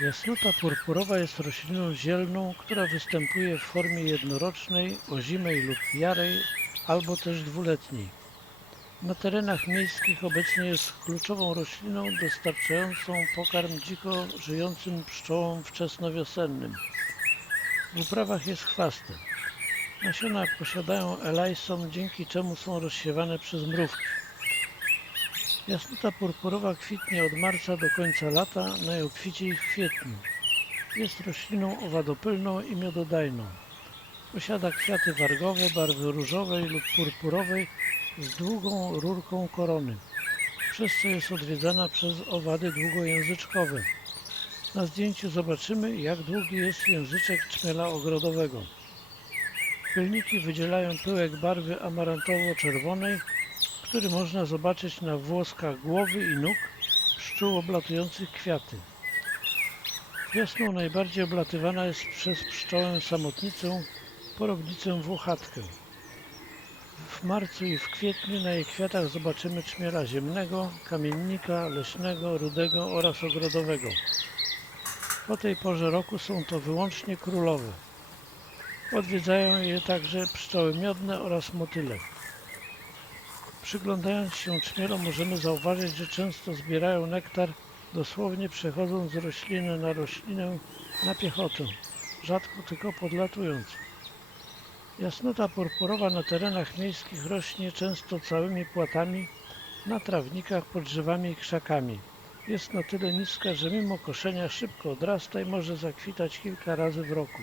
Jasnota purpurowa jest rośliną zielną, która występuje w formie jednorocznej, ozimej lub jarej, albo też dwuletniej. Na terenach miejskich obecnie jest kluczową rośliną dostarczającą pokarm dziko żyjącym pszczołom wczesnowiosennym. W uprawach jest chwastem. Nasiona posiadają elajson, dzięki czemu są rozsiewane przez mrówki. Jasnota purpurowa kwitnie od marca do końca lata, najobficiej w kwietniu. Jest rośliną owadopylną i miododajną. Posiada kwiaty wargowe barwy różowej lub purpurowej z długą rurką korony, przez co jest odwiedzana przez owady długojęzyczkowe. Na zdjęciu zobaczymy, jak długi jest języczek czmiela ogrodowego. Pylniki wydzielają pyłek barwy amarantowo-czerwonej, który można zobaczyć na włoskach głowy i nóg pszczół oblatujących kwiaty. Wiosną najbardziej oblatywana jest przez pszczołę samotnicę, porobnicę włochatkę. W marcu i w kwietniu na jej kwiatach zobaczymy czmiela ziemnego, kamiennika, leśnego, rudego oraz ogrodowego. Po tej porze roku są to wyłącznie królowe. Odwiedzają je także pszczoły miodne oraz motyle. Przyglądając się czmielom możemy zauważyć, że często zbierają nektar dosłownie przechodząc z rośliny na roślinę na piechotę, rzadko tylko podlatując. Jasnota purpurowa na terenach miejskich rośnie często całymi płatami na trawnikach pod drzewami i krzakami. Jest na tyle niska, że mimo koszenia szybko odrasta i może zakwitać kilka razy w roku.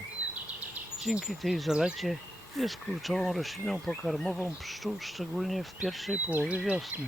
Dzięki tej zalecie jest kluczową rośliną pokarmową pszczół, szczególnie w pierwszej połowie wiosny.